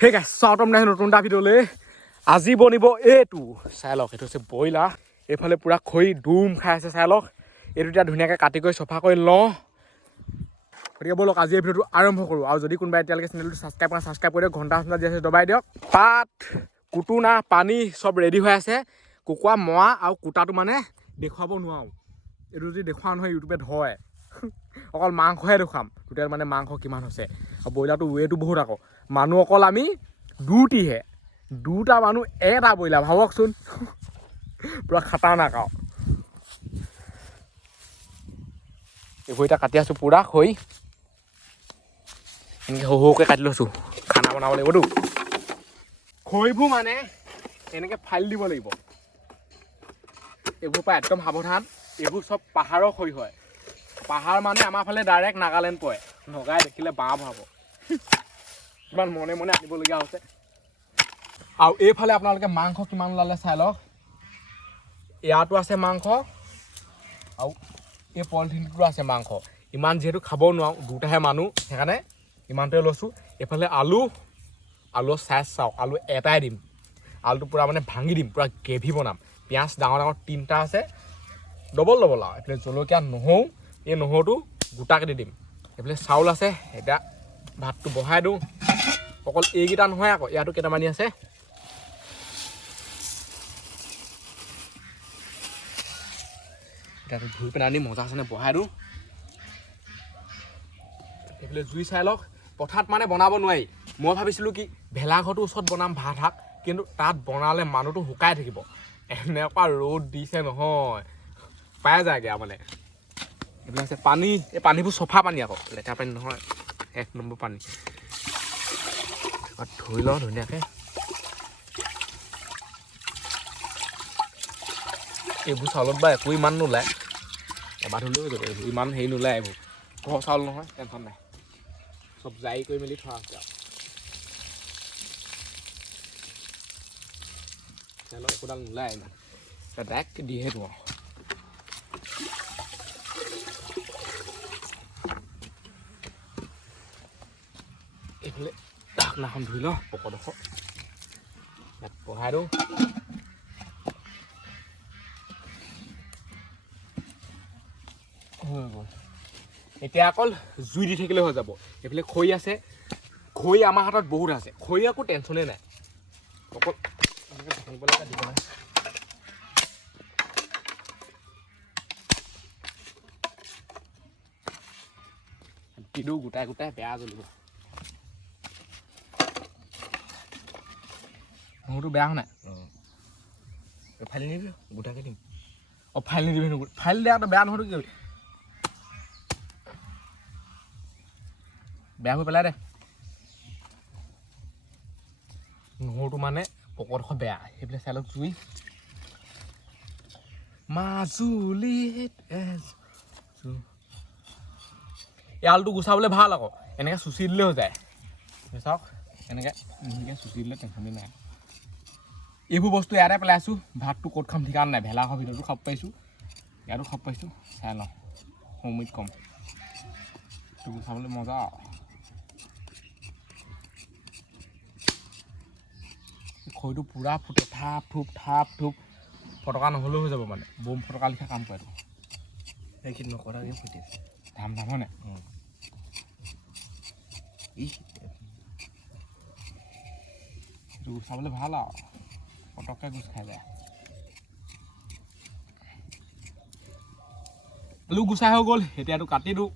সেই গাইছ চাওঁতম নাই নতুন এটা ভিডিঅ'লৈ আজি বনিব এইটো চাই লওক এইটো হৈছে ব্ৰইলাৰ এইফালে পূৰা খৰি ডুম খাই আছে চাই লওক এইটো এতিয়া ধুনীয়াকৈ কাটি কৰি চফা কৰি লওঁ গতিকে ব'লক আজি এই ভিডিঅ'টো আৰম্ভ কৰোঁ আৰু যদি কোনোবাই এতিয়ালৈকে চেনেলটো ছাবস্ক্ৰাইব কৰি দিয়ক ঘণ্টা দি আছে দবাই দিয়ক পাত কুটুনা পানী চব ৰেডি হৈ আছে কুকুৰা মৰা আৰু কুটাটো মানে দেখুৱাব নোৱাৰোঁ এইটো যদি দেখুওৱা নহয় ইউটিউবত হয় অকল মাংসহে দেখুৱাম টোটেল মানে মাংস কিমান হৈছে আৰু ব্ৰইলাৰটো ৱেটো বহুত আকৌ মানুহ অকল আমি দুটা মানুহ এটা ব্ৰইলাৰ ভাবকচোন পূৰা খাটাৰনাক আৰু এইবোৰ এতিয়া কাটি আছোঁ পূৰা খৰি এনেকৈ সৰুকৈ কাটি লৈছোঁ খানা বনাব লাগিবতো খৰিবোৰ মানে এনেকৈ ফালি দিব লাগিব এইবোৰ পৰা একদম সাৱধান এইবোৰ চব পাহাৰৰ খৰি হয় পাহাৰ মানে আমাৰ ফালে ডাইৰেক্ট নাগালেণ্ড পৰে নগাই দেখিলে বাঁহ ভৰাব কিমান মনে মনে আনিবলগীয়া হৈছে আৰু এইফালে আপোনালোকে মাংস কিমান ওলালে চাই লওক ইয়াতো আছে মাংস আৰু এই পলিথিনটো আছে মাংস ইমান যিহেতু খাব নোৱাৰোঁ দুটাহে মানুহ সেইকাৰণে ইমানটোৱে লৈছোঁ এইফালে আলু চাইজ চাওক আলু এটাই দিম আলুটো পূৰা মানে ভাঙি দিম পূৰা গ্ৰেভি বনাম পিঁয়াজ ডাঙৰ ডাঙৰ 3টা আছে ডবল আৰু এইফালে জলকীয়া নহৰু এই নহৰুটো গোটাকৈ দি দিম এইফালে চাউল আছে এতিয়া ভাতটো বহাই দিওঁ অকল এইকেইটা নহয় আকৌ ইয়াতো কেইটামানি আছে এতিয়া ধুই পেলাই আনি মজা আছেনে বহাই দিওঁ এইফালে জুই চাই লওক পথাৰত মানে বনাব নোৱাৰি মই ভাবিছিলোঁ কি ভেলাঘৰটোৰ ওচৰত বনাম ভাত শাক কিন্তু তাত বনালে মানুহটো শুকাই থাকিব এনেকুৱা ৰ'দ দিছে নহয় পাই যায়গৈ আৰু মানে এইবিলাক আছে পানী এই পানীবোৰ চফা পানী আকৌ লেতেৰা পানী নহয় 1 নম্বৰ পানী ধুই লওঁ ধুনীয়াকৈ এইবোৰ চাউলত বা একো ইমান নোলায় এবাৰ ধুলেও হৈ যাব এইবোৰ ইমান হেৰি নোলায় এইবোৰ ঘৰ চাউল নহয় টেনশ্যন নাই চব জাৰি কৰি মেলি থোৱা আছে আৰু একোডাল নোলায় ইমান ডাইৰেক্ট দিহে দিওঁ এইফালে ঢাকনাখন ধুই লওঁ পকৰডোখৰ ইয়াত বহাই দিওঁ হৈ গ'ল এতিয়া অকল জুই দি থাকিলে হৈ যাব এইফালে খৰি আছে খৰি আমাৰ হাতত বহুত আছে খৰি একো টেনশ্যনেই নাই অকল ভাঙিবলৈ দিব নাই দিওঁ গোটাই বেয়া জ্বলিব নহৰুটো বেয়া হোৱা নাই ফাইল নিদিবি গোটাকৈ দিম ফাইল নিদিবি ফাইল দিয়া বেয়া নহয়তো কি বেয়া হৈ পেলাই দে নহৰুটো মানে পকৰডোখৰ বেয়া সেইবিলাক চাই লওক জুই মাজুলীত এই আলুটো গুচাবলৈ ভাল আকৌ এনেকৈ চুচি দিলে হৈ যায় চাওক এনেকৈ চুচি দিলে টেনশ্যনেই নাই এইবোৰ বস্তু ইয়াতে পেলাইছোঁ ভাতটো ক'ত খাম ঠিকান নাই ভেলাঘৰ ভিতৰতো খাব পাৰিছোঁ ইয়াতো খাব পাৰিছোঁ চাই লওঁ সমিত কম এইটো গুচাবলৈ মজা খৰিটো পূৰা ফুটে থাপ থুপ ফটকা নহ'লেও হৈ যাব মানে বম ফটকা লিখা কাম কৰে সেইখিনি নকৰাকৈ ফুটে ধাম হয় নাই এইটো গুচাবলৈ ভাল আৰু পটককৈ গোচ খাই যায় আলু গুচাই হৈ গ'ল এতিয়াতো কাটি দিওঁ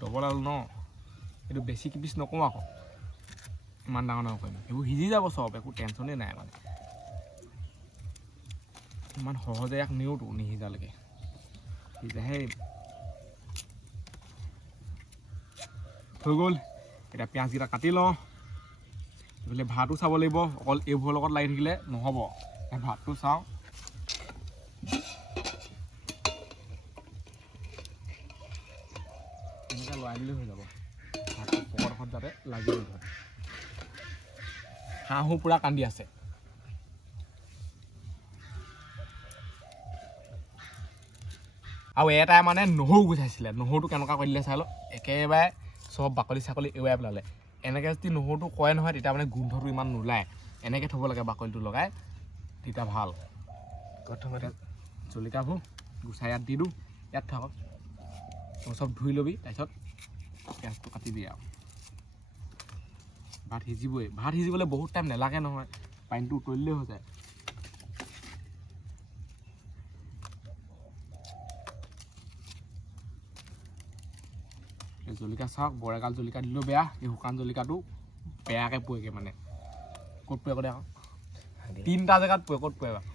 ডবল আলু ন এইটো বেছি পিচ নকওঁ আকৌ ইমান ডাঙৰ কৰিম এইবোৰ সিজি যাব চব একো টেনশ্যনেই নাই মানে ইমান সহজে ইয়াক নিওঁতো নিসিজালৈকে সিজাহে হৈ গ'ল এতিয়া পিঁয়াজকেইটা কাটি লওঁ এইফালে ভাতো চাব লাগিব অকল এইবোৰৰ লগত লাগি থাকিলে নহ'ব ভাতটো চাওঁ এনেকৈ লৰাই দিলেই হৈ যাব ভাতটো পকৰডোখৰত যাতে লাগি নধৰে হাঁহো পূৰা কান্দি আছে আৰু এটাই মানে নহৰু গুচাইছিলে নহৰুটো কেনেকুৱা কৰি দিলে চাই লওক একেবাৰে চব বাকলি চাকলি এৰুৱাই পেলালে এনেকৈ যদি নহৰুটো কয় নহয় তেতিয়া মানে গোন্ধটো ইমান নোলায় এনেকৈ থ'ব লাগে বাকলিটো লগাই তেতিয়া ভাল প্ৰথমতে জলকীয়াবোৰ গুচাই ইয়াত দি দিওঁ ইয়াত থাকক চব ধুই ল'বি তাৰপিছত পিঁয়াজটো কাটিবি আৰু ভাত সিজিবই ভাত সিজিবলৈ বহুত টাইম নালাগে নহয় পানীটো উতলিলেই হৈ যায় জলকীয়া চাওক বৰেগাল জলকীয়া দিলেও বেয়া এই শুকান জলকীয়াটো বেয়াকৈ পৰেগৈ মানে ক'ত পৰে আকৌ তিনিটা জেগাত পৰে ক'ত পৰে বাৰু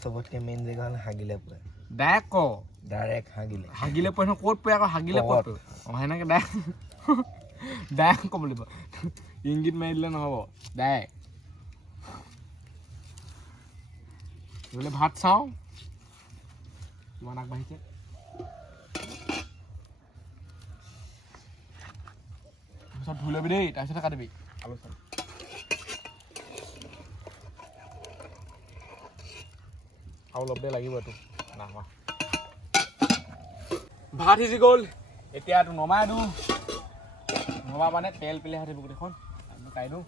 চবতকৈ মেইন জেগা হ'ল হাগিলে পৰে ডাইৰেক্ট হাগিলে পৰে নহয় ক'ত পৰে আকৌ হাগিলে ক'ত পৰে অঁ সেনেকৈ ডাইৰেক্ট ক'ব লাগিব ইংগিত মাৰি দিলে নহ'ব ডাইৰেক্ট বোলে ভাত চাওঁ কিমান আগবাঢ়িছে তাৰপিছত ধুই ল'বি দেই তাৰপিছতে কাটিবি আলু চালু আৰু অলপ দেৰি লাগিব এইটো নাহোৱা ভাত সিজি গ'ল এতিয়া এইটো নমাই দিওঁ নমা মানে তেল পেলাই থাকিব গোটেইখন কাই দিওঁ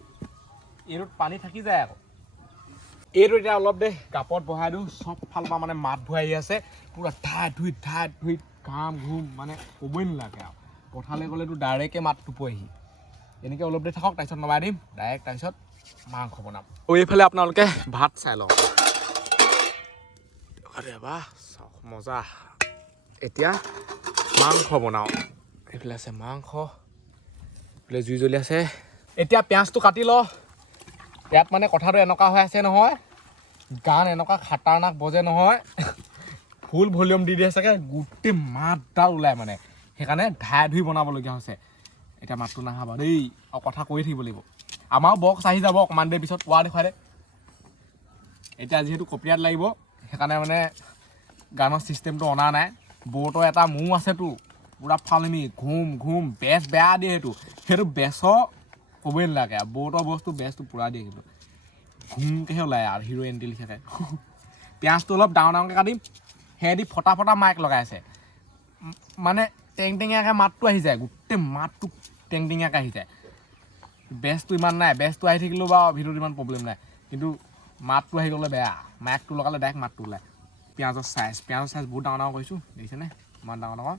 এইটোত পানী থাকি যায় আকৌ এইটো এতিয়া অলপ দেই কাপত বহাই দিওঁ চব ফালৰ পৰা মানে মাত ভৰাই আহি আছে পূৰা ঠাইত ধুই ঘাম ঘুম মানে ক'বই নালাগে আৰু পথাৰলৈ গ'লেতো ডাইৰেক্টে মাতটো পৰেহি এনেকৈ অলপ দেৰি থাকক তাৰপিছত নমাই দিম ডাইৰেক্ট তাৰপিছত মাংস বনাম আৰু এইফালে আপোনালোকে ভাত চাই লওক বাহ চাওক মজা এতিয়া মাংস বনাওঁ এইফালে আছে মাংস এইফালে জুই জ্বলি আছে এতিয়া পিঁয়াজটো কাটি ল ইয়াত মানে কথাটো এনেকুৱা হৈ আছে নহয় গান এনেকুৱা খাটাৰনাক বজে নহয় ফুল ভলিউম দি দিয়ে চাগে গোটেই মাতডাল ওলায় মানে সেইকাৰণে ধাই ধুই বনাবলগীয়া হৈছে এতিয়া মাতটো নাহাবা দেই আৰু কথা কৈ থাকিব লাগিব আমাৰো বক্স আহি যাব অকণমান দেৰি পিছত কোৱা দেখুৱাই দে এতিয়া যিহেতু কপিয়াত লাগিব সেইকাৰণে মানে গানৰ ছিষ্টেমটো অনা নাই বৰ্ডৰ এটা মূৰ আছেতো পূৰা ফালমি ঘুম বেছ বেয়া দিয়ে সেইটো বেছৰ ক'বই নালাগে আৰু বৰ্ডৰ বস্তু বেছটো পূৰা দিয়ে কিন্তু ঘুমকৈহে ওলায় আৰু হিৰ' এণ্ট্ৰি লিখাকৈ পিঁয়াজটো অলপ ডাঙৰকৈ কাটিম সেহেঁতি ফটা মাইক লগাই আছে মানে টেংটেঙীয়াকৈ মাতটো আহি যায় গোটেই মাতটো টেংটেঙীয়াকৈ আহি যায় বেছটো ইমান নাই বেছটো আহি থাকিলেও বাৰু ভিডিঅ'ত ইমান প্ৰব্লেম নাই কিন্তু মাতটো আহি গ'লে বেয়া মাইকটো লগালে ডাইৰেক্ট মাতটো ওলায় পিঁয়াজৰ চাইজ বহুত ডাঙৰ কৰিছোঁ দেখিছেনে ইমান ডাঙৰ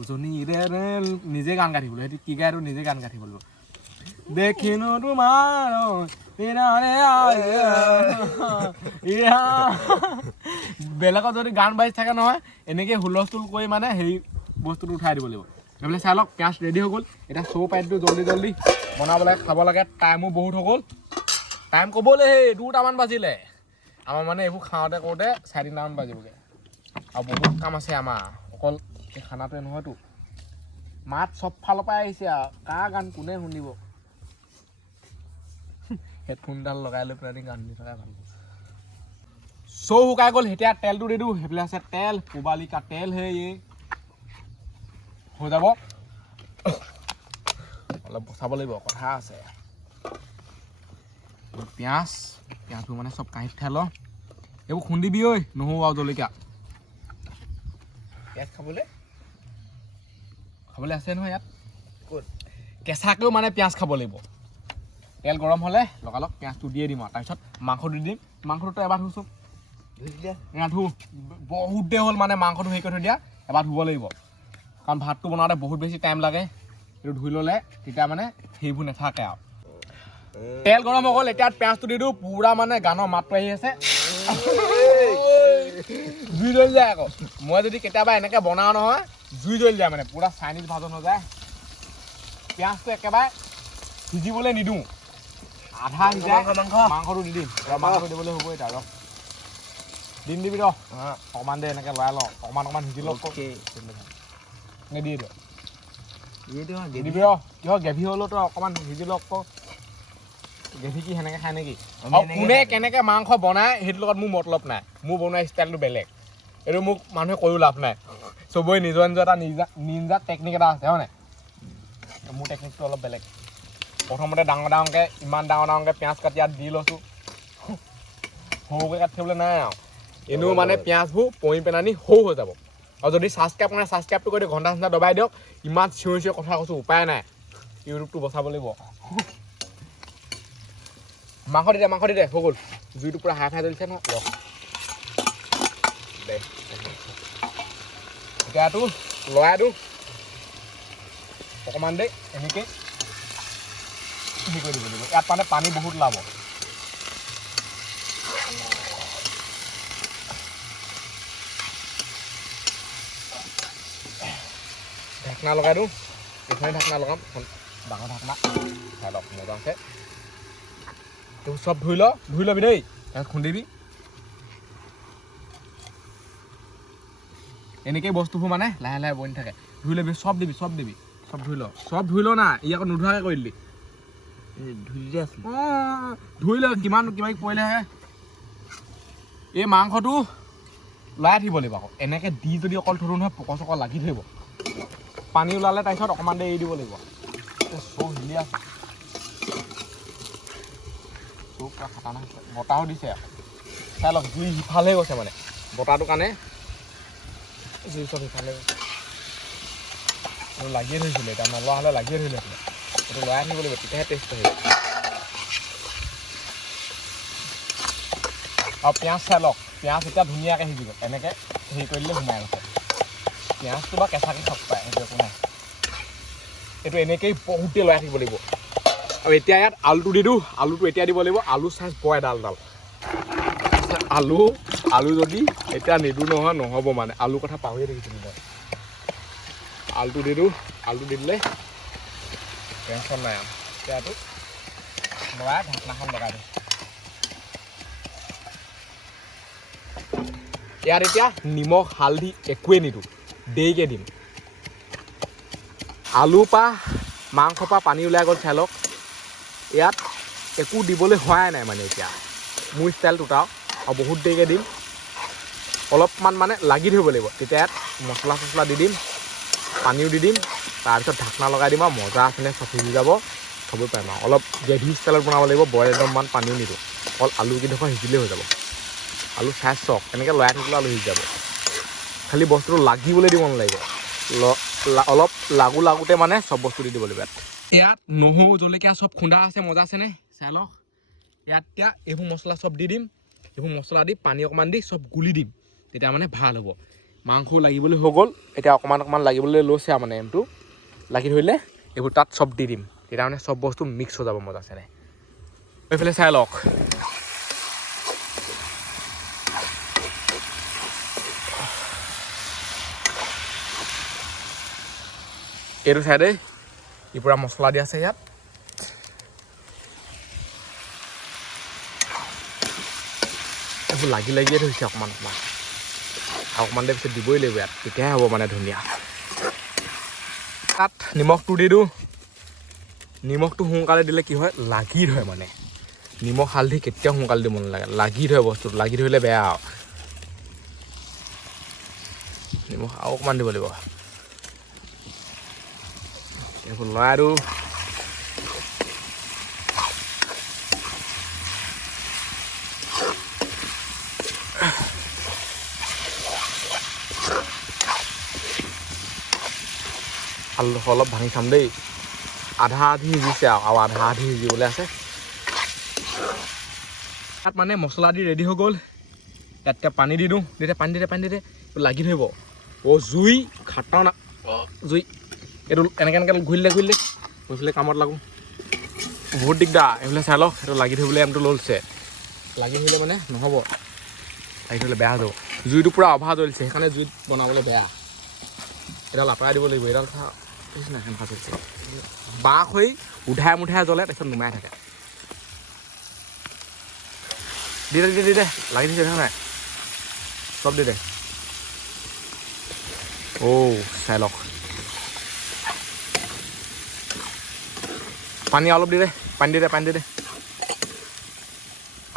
উজনিৰে নিজে গান গাই থাকিব সেইটো কি গাই আৰু নিজে গান গাই থাকিব লাগিব দেখিনো তোমাৰ বেলেগত যদি গান বাজি থাকে নহয় এনেকৈ হুলস্থুল কৰি মানে হেৰি বস্তুটো উঠাই দিব লাগিব এইফালে চাই লওক পিঁয়াজ ৰেডি হৈ গ'ল এতিয়া চৌ পাইটো জল্দি বনাব লাগে খাব লাগে টাইমো বহুত হৈ গ'ল টাইম ক'বলৈ সেই 2টামান বাজিলে আমাৰ মানে এইবোৰ খাওঁতে কৰোঁতে 4-3টামান বাজিবগৈ আৰু বহুত কাম আছে আমাৰ অকল এই খানাটোৱে নহয়তো মাত চব ফালৰ পৰাই আহিছে আৰু কাৰ গান কোনে শুনিব হেডফোনডাল লগাই লৈ পেলাই গান শুনি থকাই ভাল চৌ শুকাই গ'ল এতিয়া তেলটো দি দিওঁ সেইফালে আছে তেল পুবালিকা তেল হে হৈ যাব অলপ বচাব লাগিব কথা আছে পিঁয়াজবোৰ মানে চব কাঁহীত খাই ল এইবোৰ খুন্দিবি ঐ নহৰু আৰু জলকীয়া পিঁয়াজ খাবলৈ আছে নহয় ইয়াত ক'ত কেঁচাকৈও মানে পিঁয়াজ খাব লাগিব তেল গৰম হ'লে লগালগ পিঁয়াজটো দিয়ে দিম আৰু তাৰপিছত মাংসটো দি দিম মাংসটো এবাৰ ধুচোন ধু বহুত দেৰি হ'ল মানে মাংসটো হেৰি কৰি থৈ দিয়া এবাৰ ধুব লাগিব কাৰণ ভাতটো বনাওঁতে বহুত বেছি টাইম লাগে এইটো ধুই ল'লে তেতিয়া মানে সেইবোৰ নাথাকে আৰু তেল গৰম হৈ গ'ল এতিয়া পিঁয়াজটো দি দিওঁ পূৰা মানে গানৰ মাতটো আহি আছে জুই জ্বলি যায় আকৌ মই যদি কেতিয়াবা এনেকৈ বনাওঁ নহয় জুই জ্বলি যায় মানে পূৰা চাইনিজ ভাজন হৈ যায় পিঁয়াজটো একেবাৰে সিজিবলৈ নিদিওঁ আধা সিজাই মাংসটো দি দিম মাংসটো দিবলৈ হ'বই এতিয়া ৰ দিম দিবি ৰ অকণমান দেৰি এনেকৈ লৰাই লওঁ অকণমান সিজি লওক দি দিবি ৰ কিহৰ গ্ৰেভি হ'লেওতো অকণমান সিজি লওক আকৌ গ্ৰেভি কি সেনেকৈ খায় নেকি কোনে কেনেকৈ মাংস বনায় সেইটোৰ লগত মোৰ মতলব নাই মোৰ বনোৱা ষ্টাইলটো বেলেগ এইটো মোক মানুহে কৈও লাভ নাই চবৰে নিজৰ এটা নিজা টেকনিক এটা আছে হয় নাই মোৰ টেকনিকটো অলপ বেলেগ প্ৰথমতে ডাঙৰকৈ ইমান ডাঙৰকৈ পিঁয়াজ কাটি ইয়াত দি লৈছোঁ সৰুকৈ কাটি থ'বলৈ নাই আৰু এনেও মানে পিঁয়াজবোৰ পৰি পেলানি সৰু হৈ যাব আৰু যদি ছাবস্ক্ৰাইব কৰে ছাবস্ক্ৰাইবটো কৰি দিয়ক, ঘণ্টা চণ্টা দবাই দিয়ক। ইমান চিঞৰি চিঞৰি কথা কৈছোঁ, উপায় নাই, ইউটিউবটো বচাব লাগিব। মাংস দি দে হৈ গ'ল। জুইটো পূৰা হাই ফাই জ্বলিছে নহয়, ৰহ দে। এতিয়া এইটো লৰাই দিওঁ অকণমান দেৰি, এনেকৈ হেৰি কৰি দিব লাগিব। ইয়াত মানে পানী বহুত ওলাব। ঢাকনা লগাই দিওঁ, এইখনে ঢাকনা লগাম, এখন ডাঙৰ ঢাকনা চাই লওক মজা আছে। তোৰ চব ধুই ল'বি দেই, তাত খুন্দিবি। এনেকেই বস্তুবোৰ মানে লাহে লাহে বনি থাকে। ধুই ল'বি, চব দিবি, চব ধুই ল না, ই আকৌ নোধোৱাকৈ কৰি দিলি। ধুই ল, কিমান কিবা পৰিলেহে। এই মাংসটো লৰাই থাকিব লাগিব আকৌ, এনেকৈ দি যদি অকল থলো নহয় পকৰ চকৰ লাগি ধৰিব। পানী ওলালে তাৰপিছত অকণমান দেৰি এৰি দিব লাগিব। চৌ হিলি আছে, চৌ পুৰা খাটাৰনাক হৈছে, বতাহো দিছে। চাই লওক জুই সিফালে গৈছে মানে, বতাহটোৰ কাৰণে জুই চব সিফালে গৈছে। এইটো লাগিয়ে ধৰিছিলে, এতিয়া নলোৱা হ'লে লাগিয়ে ধৰিলে আছিলে। এইটো লৰাই থাকিব লাগিব, তেতিয়াহে টেষ্ট আহিব। আৰু পিঁয়াজ চাই লওক, পিঁয়াজ এতিয়া ধুনীয়াকৈ সিজি গ'ল। এনেকৈ হেৰি কৰি দিলে সোমাই গৈছে। পিঁয়াজটো বা কেঁচাকৈ চব পায়, সেইটো একো নাই। এইটো এনেকৈয়ে বহুতে লৰাই থাকিব লাগিব। আৰু এতিয়া ইয়াত আলুটো দি দিওঁ, আলুটো এতিয়া দিব লাগিব। আলু চাইজ বৰ এডাল। আলু যদি এতিয়া নিদিওঁ নহয় নহ'ব মানে, আলুৰ কথা পাহৰিয়ে থাকিছিলোঁ মই। আলুটো দি দিওঁ, আলুটো দি দিলে টেনশ্যন নাই আৰু। এতিয়া এইটো লৰাই ঢাকনাখন লগাই দিওঁ। ইয়াত এতিয়া নিমখ হালধি একোৱেই নিদিওঁ, দেৰিকৈ দিম। আলুৰ পৰা মাংসৰ পৰা পানী ওলাই গ'ল চাই লওক। ইয়াত একো দিবলৈ হোৱাই নাই মানে এতিয়া মোৰ ষ্টাইলটোত আৰু বহুত দেৰিকৈ দিম। অলপমান মানে লাগি ধৰিব লাগিব, তেতিয়া ইয়াত মছলা চছলা দি দিম, পানীও দি দিম। তাৰপিছত ঢাকনা লগাই দিম আৰু মজা আছেনে চব সিজি যাব, খাবই পাৰিম আৰু। অলপ গ্ৰেভি ষ্টাইলত বনাব লাগিব, বইল একদমমান পানীও নিদিওঁ, অকল আলুকেইডোখৰ সিজিলেই হৈ যাব। আলু চাইজ চক, এনেকৈ লৰাই থাকিলে আলু সিজি যাব। খালি বস্তুটো লাগিবলৈ দিব নালাগিব, অলপ লাগোঁতে মানে চব বস্তু দি দিব লাগিব। ইয়াত নহৰু জলকীয়া চব খুন্দা আছে, মজা আছেনে চাই লওক। ইয়াত এতিয়া এইবোৰ মছলা চব দি দিম, এইবোৰ মছলা দি পানী অকণমান দি চব গুলি দিম, তেতিয়া মানে ভাল হ'ব। মাংস লাগিবলৈ হৈ গ'ল, এতিয়া অকণমান লাগিবলৈ লৈছে আৰু মানে এমটো লাগি ধৰিলে এইবোৰ তাত চব দি দিম, তেতিয়া মানে চব বস্তু মিক্স হৈ যাব মজা আছেনে। এইফালে চাই লওক, এইটো চাইডে ই পূৰা মছলা দি আছে। ইয়াত এইবোৰ লাগিয়ে ধৰিছে অকণমান আৰু অকণমান দেৰি পিছত দিবই লাগিব ইয়াত, তেতিয়াহে হ'ব মানে ধুনীয়া। তাত নিমখটো দি দিওঁ, নিমখটো সোনকালে দিলে কি হয় লাগি ধৰে মানে। নিমখ হালধি কেতিয়াও সোনকালে দিব নালাগে, লাগি ধৰে বস্তুটো, লাগি ধৰিলে বেয়া আৰু। নিমখ আৰু অকণমান দিব লাগিব। এইবোৰ লৰাই দিওঁ, আলুডোখৰ অলপ ভাঙি চাম দেই, আধা আধি সিজিছে আৰু আধা আধি সিজিবলৈ আছে। তাত মানে মছলা দি ৰেডি হৈ গ'ল। ইয়াত এতিয়া পানী দি দিওঁ, তেতিয়া পানী দি দে লাগি ধৰিব। জুই খাটাও না, জুই এইটো এনেকৈ ঘূৰিলে গৈছিলে কামত লাগোঁ, বহুত দিগদাৰ। এইফালে চাই লওক, সেইটো লাগি ধৰিবলৈ এমটো লৈছে, লাগি ধৰিলে মানে নহ'ব, লাগি ধৰিলে বেয়া হৈ যাব। জুইটো পূৰা অভাৰ জ্বলিছে, সেইকাৰণে জুইত বনাবলৈ বেয়া। এডাল আঁতৰাই দিব লাগিব, এডাল নিচিনা সেনেকুৱা চলিছে। বাঁহ হৈ উধাই জ্বলে, তাৰপিছত নুমাই থাকে। দি দে লাগি দিছে দেখা নাই, চব দি দে। চাই লওক, পানী অলপ দি দে, পানী দি দে।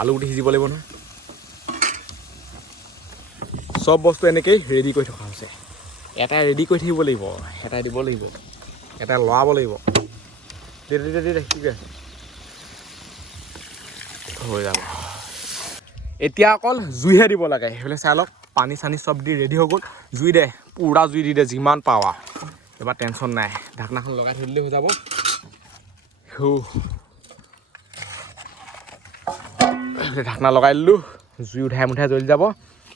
আলুগুটি সিজিব লাগিব নহয়। চব বস্তু এনেকেই ৰেডি কৰি থকা হৈছে। এটাই ৰেডি কৰি থাকিব লাগিব, এটাই দিব লাগিব, এটাই লৰাব লাগিব। দে কি হৈ যাব। এতিয়া অকল জুইহে দিব লাগে। সেইফালে চাই লওক, পানী চানী চব দি ৰেডি হৈ গ'ল। জুই দে, পুৰা জুই দি দে যিমান পাৱা এবাৰ টেনশ্যন নাই ঢাকনাখন লগাই থৈ দিলে হৈ যাব ঢাকনা লগাই দিলোঁ জুই উঠাই মুঠাই জ্বলি যাব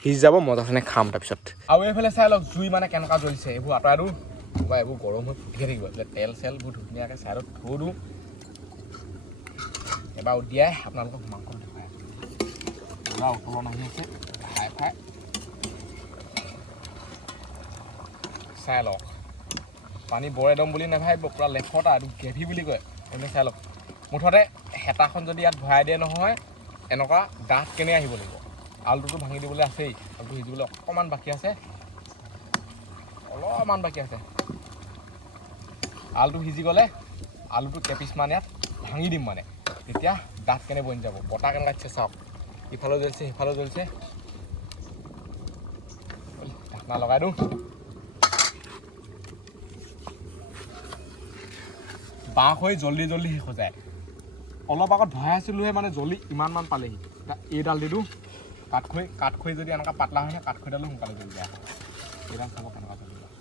সিজি যাব মজাখনে খাম তাৰপিছত আৰু এইফালে চাই লওক জুই মানে কেনেকুৱা জ্বলিছে এইবোৰ আঁতৰাই দিওঁ বা এইবোৰ গৰম হৈ ফুটিয়ে থাকিব এইফালে তেল চেলবোৰ ধুনীয়াকৈ চাইডত থৈ দিওঁ এবাৰ উলিয়াই আপোনালোকক মাংস দেখাই আছোঁ পুৰা উতলন আহি আছে খাই খাই চাই লওক পানী বৰ একদম বুলি নাভাবিব পুৰা লেখতা আৰু গ্ৰেভি বুলি কয় এনে চাই লওক মুঠতে হেতাখন যদি ইয়াত ভৰাই দিয়ে নহয় এনেকুৱা ডাঠ কেনে আহিব লাগিব আলুটো ভাঙি দিবলৈ আছেই আলুটো সিজিবলৈ অকণমান বাকী আছে অলপমান বাকী আছে আলুটো সিজি গ'লে আলুটো কেপিচমান ইয়াত ভাঙি দিম মানে তেতিয়া ডাঠ কেনে বনি যাব বটা কেনেকুৱা দিছে চাওক ইফালেও জ্বলিছে সিফালেও জ্বলিছে ঢাকনা লগাই দিওঁ বাঁহ হৈ জল্দি জল্দি শেষ হৈ যায় অলপ আগত ভৰাই আছিলোঁহে মানে জল্দি ইমানমান পালেহি এইডাল দি দিওঁ কাঠখৰি যদি এনেকুৱা পাতলা হয় নহয় কাঠখৰিডালো সোনকালে জ্বলি যায় এইডাল চাব কেনেকুৱা জ্বলি যায়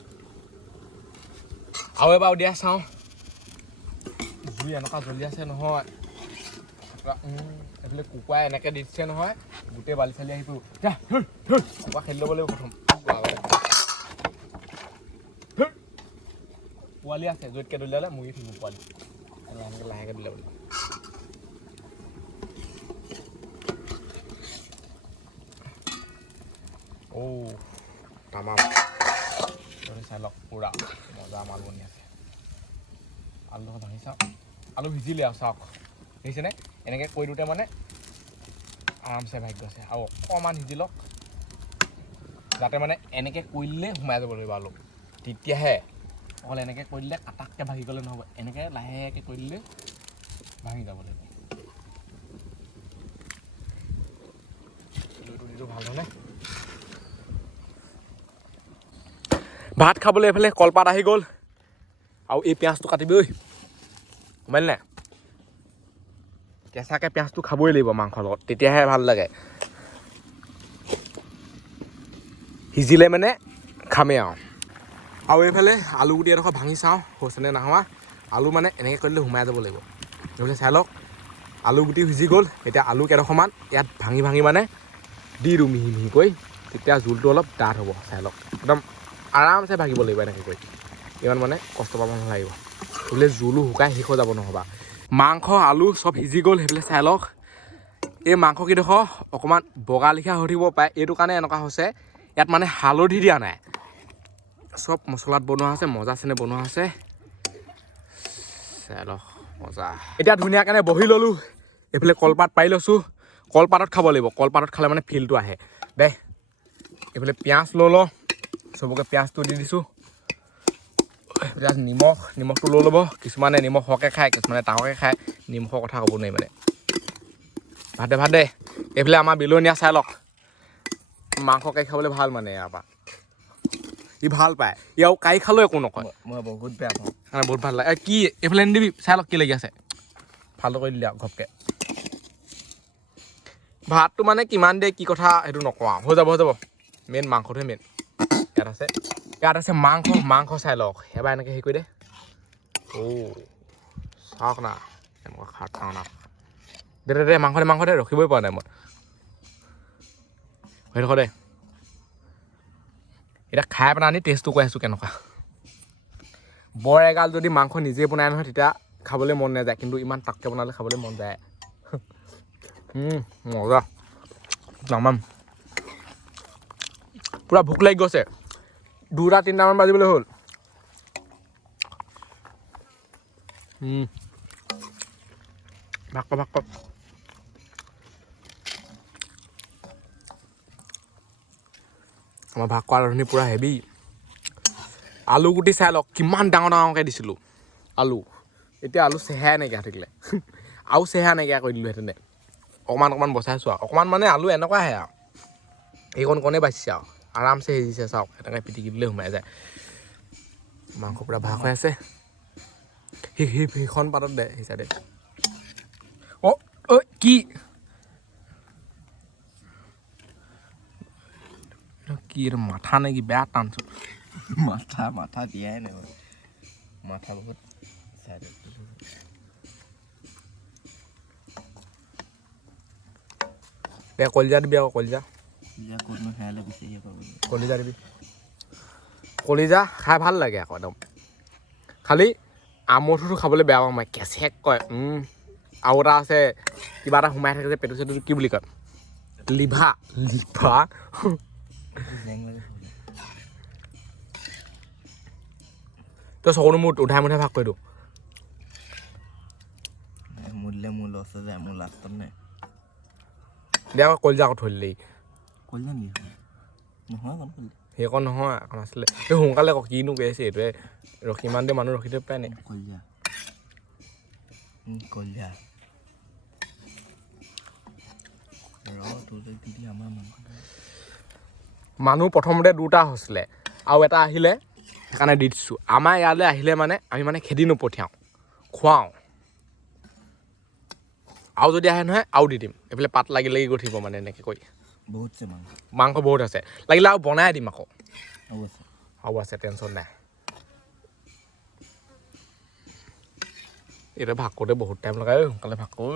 আৰু এবাৰ উলিয়াই চাওঁ জুই এনেকুৱা জ্বলি আছে নহয় এইফালে কুকুৰাই এনেকৈ দিছে নহয় গোটেই বালি চালি আহি পৰো যা কুকুৰা খেলি ল'ব লাগিব প্ৰথম পোৱালি আছে জুইতকৈ দলিয়ালে মুৰি থাকিব পোৱালি এনেকৈ লাহেকৈ দলিয়াব লাগিব তামাম চাই লওক পুৰা মজা মাল বনি আছে আলুটো ভাঙি চাওক আলু সিজিলে আৰু চাওক দেখিছেনে এনেকৈ কৈ দিওঁতে মানে আৰামছে ভাগ্য আছে আৰু অকণমান সিজি লওক যাতে মানে এনেকৈ কৰি দিলে সোমাই যাব লাগিব আলু তেতিয়াহে অকল এনেকৈ কৰি দিলে কাটাককৈ ভাগি গ'লে নহ'ব এনেকৈ লাহেকৈ কৰি দিলে ভাঙি যাব লাগিব আলুটো ভাল হয়নে ভাত খাবলৈ এইফালে কলপাত আহি গ'ল আৰু এই পিঁয়াজটো কাটিবি ঐ গমালি নাই কেঁচাকৈ পিঁয়াজটো খাবই লাগিব মাংসৰ লগত তেতিয়াহে ভাল লাগে সিজিলে মানে খামেই আৰু এইফালে আলু গুটি এডোখৰ ভাঙি চাওঁ হৈছেনে নাহোৱা আলু মানে এনেকৈ কৰিলে সোমাই যাব লাগিব এইফালে চাই লওক আলু গুটি সিজি গ'ল এতিয়া আলু কেইডোখৰমান ইয়াত ভাঙি ভাঙি মানে দি দিওঁ মিহি মিহিকৈ তেতিয়া জোলটো অলপ ডাঠ হ'ব চাই লওক একদম আৰামছে ভাগিব লাগিব এনেকৈ কৰি ইমান মানে কষ্ট পাব নালাগিব বোলে জোলো শুকাই শেষ হৈ যাব নহ'বা মাংস আলু চব সিজি গ'ল সেইফালে চাই লওক এই মাংসকেইডোখৰ অকণমান বগা লিখা হৈ থাকিব পাৰে এইটো কাৰণে এনেকুৱা হৈছে ইয়াত মানে হালধি দিয়া নাই চব মছলাত বনোৱা আছে মজা চেনে বনোৱা আছে চাই লওক মজা এতিয়া ধুনীয়াকৈ বহি ল'লোঁ এইফালে কলপাত পাৰি লৈছোঁ কলপাতত খাব লাগিব কলপাতত খালে মানে ফিলটো আহে দে এইফালে পিঁয়াজ লওঁ চবকে পিঁয়াজটো দি দিছোঁ এতিয়া নিমখটো লৈ ল'ব কিছুমানে নিমখ সৰহকৈ খায় কিছুমানে ডাঙৰকৈ খায় নিমখৰ কথা ক'ব নোৱাৰি মানে ভাত দে এইফালে আমাৰ বিলনীয়া চাই লওক মাংস কাঢ়ি খাবলৈ ভাল মানে ইয়াৰ পৰা ই ভাল পায় ই আৰু কাঢ়ি খালেও একো নকয় মই বহুত বেয়া পাওঁ মানে বহুত ভাল লাগে কি এইফালে নিদিবি চাই লওক কি লাগি আছে ফাল্টু কৰি দিলে আৰু ঘপকৈ ভাতটো মানে কিমান দিয়ে কি কথা সেইটো নকওঁ আৰু হৈ যাব মেইন মাংসটোহে মেইন ইয়াত আছে মাংস চাই লওক এবাৰ এনেকৈ হেৰি কৰি দে চাওক না এনেকুৱা খাৰ খাওঁ না দে মাংস দে ৰখিবই পৰা নাই মই হৈ থাক দে এতিয়া খাই পেলাই আনি টেষ্টটো কৈ আছোঁ কেনেকুৱা বৰ এগাল যদি মাংস নিজে বনাই নহয় তেতিয়া খাবলৈ মন নাযায় কিন্তু ইমান টাককৈ বনালে খাবলৈ মন যায় মজা তামাম পূৰা ভোক লাগি গৈছে 2-3টামান বাজিবলৈ হ'ল ভাগ কৰ আমাৰ ভাগ কৰা ৰান্ধনি পূৰা হেভি আলু গুটি চাই লওক কিমান ডাঙৰকৈ দিছিলোঁ আলু এতিয়া আলু চেহেৰাই নাইকিয়া থাকিলে আৰু চেহেৰা নাইকিয়া কৰি দিলোঁহেঁতেনে অকণমান বচাইছোঁ আৰু অকণমান মানে আলু এনেকুৱা আহে আৰু এইকণ কণে বাচিছে আৰু আৰামছে সিজিছে চাওক এনেকৈ পিটিকি দিলে সোমাই যায় মাংস পূৰা ভাগ হৈ আছে সেইখন পাতত দে সেই চাইডে কি কি মাথা নেকি বেয়া টানছোঁ মাথা দিয়াই নাই মাথা বহুত চাইডত বেয়া কলিজা দিবি আকৌ কলিজা ক'তনো হেৰালে বিচাৰিয়ে পাব কলিজা দিবি কলিজা খাই ভাল লাগে আকৌ একদম খালি আমঠুটো খাবলৈ বেয়া পাওঁ মই কেঁচেক কয় আৰু এটা আছে কিবা এটা সোমাই থাকে যে পেটু চেটুটো কি বুলি কয় লিভা জেং লাগে তই চকুটো মোৰ উধাই মুঠাই ভাগ কৰি দিওঁ মোৰ দিলে মোৰ লছ হৈ যায় মোৰ লাষ্টত নাই দে আকৌ কলিজা আকৌ থৈ দিলেই কলিজা নেকি নহয় অকণ কলিজা সেইকণ নহয় এখন আছিলে এই সোনকালে আকৌ কিনো গৈছে এইটোৱে ৰখি ইমান দেৰি মানুহ ৰখি থাকিব পাৰে নে কলিজা কলিজা দিদি আমাৰ মানুহ প্ৰথমতে দুটা হৈছিলে আৰু এটা আহিলে সেইকাৰণে দি দিছোঁ আমাৰ ইয়ালৈ আহিলে মানে আমি মানে খেদি নপঠিয়াওঁ খুৱাওঁ আৰু যদি আহে নহয় আৰু দি দিম এইফালে পাত লাগি গৈ থাকিব মানে এনেকৈ কৈ বহুত আছে মাংস বহুত আছে লাগিলে আৰু বনাই দিম আকৌ আৰু আছে টেনশ্যন নাই এতিয়া ভাগ কৰোঁতে বহুত টাইম লগাই সোনকালে ভাগ কৰোঁ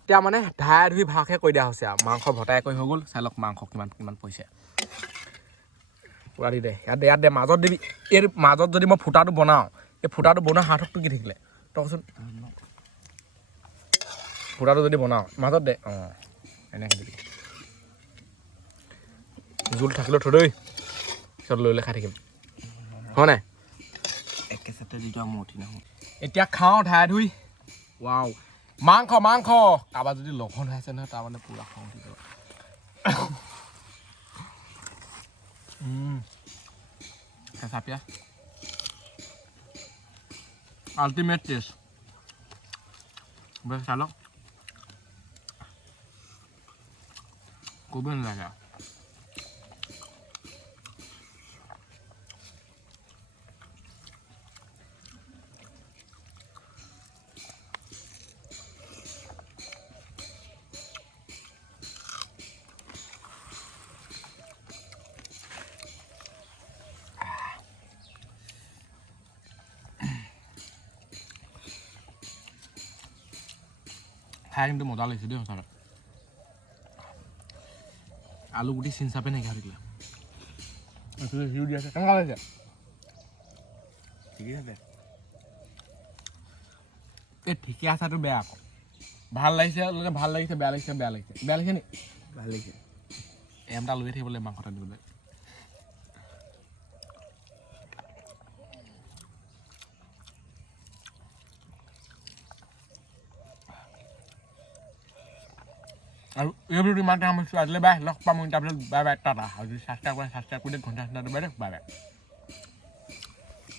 এতিয়া মানে ধাই ধুই ভাগহে কৰি দিয়া হৈছে আৰু মাংস ভটাই কৰি হৈ গ'ল চাই লওক মাংস কিমান পৰিছে পূৰা দি দে ইয়াত দে মাজত দিবি এই মাজত যদি মই ফুটাটো বনাওঁ এই ফুটাটো বনোৱা হাতটো কি থাকিলে তই কচোন ফুটাটো যদি বনাওঁ মাজত দে অঁ এনেকৈ দিবি জোল থাকিলেও থৈ দেই পিছত লৈ খাই থাকিম হয় নাই একেচাতে দিটো মই উঠি নাহোঁ এতিয়া খাওঁ ধাই ধুই ৱাও মাংস কাৰোবাৰ যদি লঘন হৈ আছে নহয় তাৰমানে পূৰা খাওঁ উঠি যাব কেঁচা পিঁয়াজ আল্টিমেট টেষ্ট বেছ চাই লওক ক'ব নালাগে খাই কিন্তু মজা লাগিছে দেই সঁচাকৈ আলু গুটি চিন চাপে নাইকিয়া হৈ থাকিলে হিউ দি আছে কেনেকুৱা লাগিছে ঠিকেই আছে এই ঠিকে আছাটো বেয়া আকৌ ভাল লাগিছে বেয়া লাগিছে বেয়া লাগিছে নি ভাল লাগিছে এমটা লৈ থাকিব লাগিব মাংসটা দিবলৈ আৰু এই ভিডিঅ'টো ইমান টাইম হৈছোঁ আজিলৈ বাই লগ পাম তাৰপিছত বাই টাটা আৰু যদি ছাবস্ক্ৰাইব কৰে ছাবস্ক্ৰাইব কৰি দিয়ে ঘণ্টা বাই বাই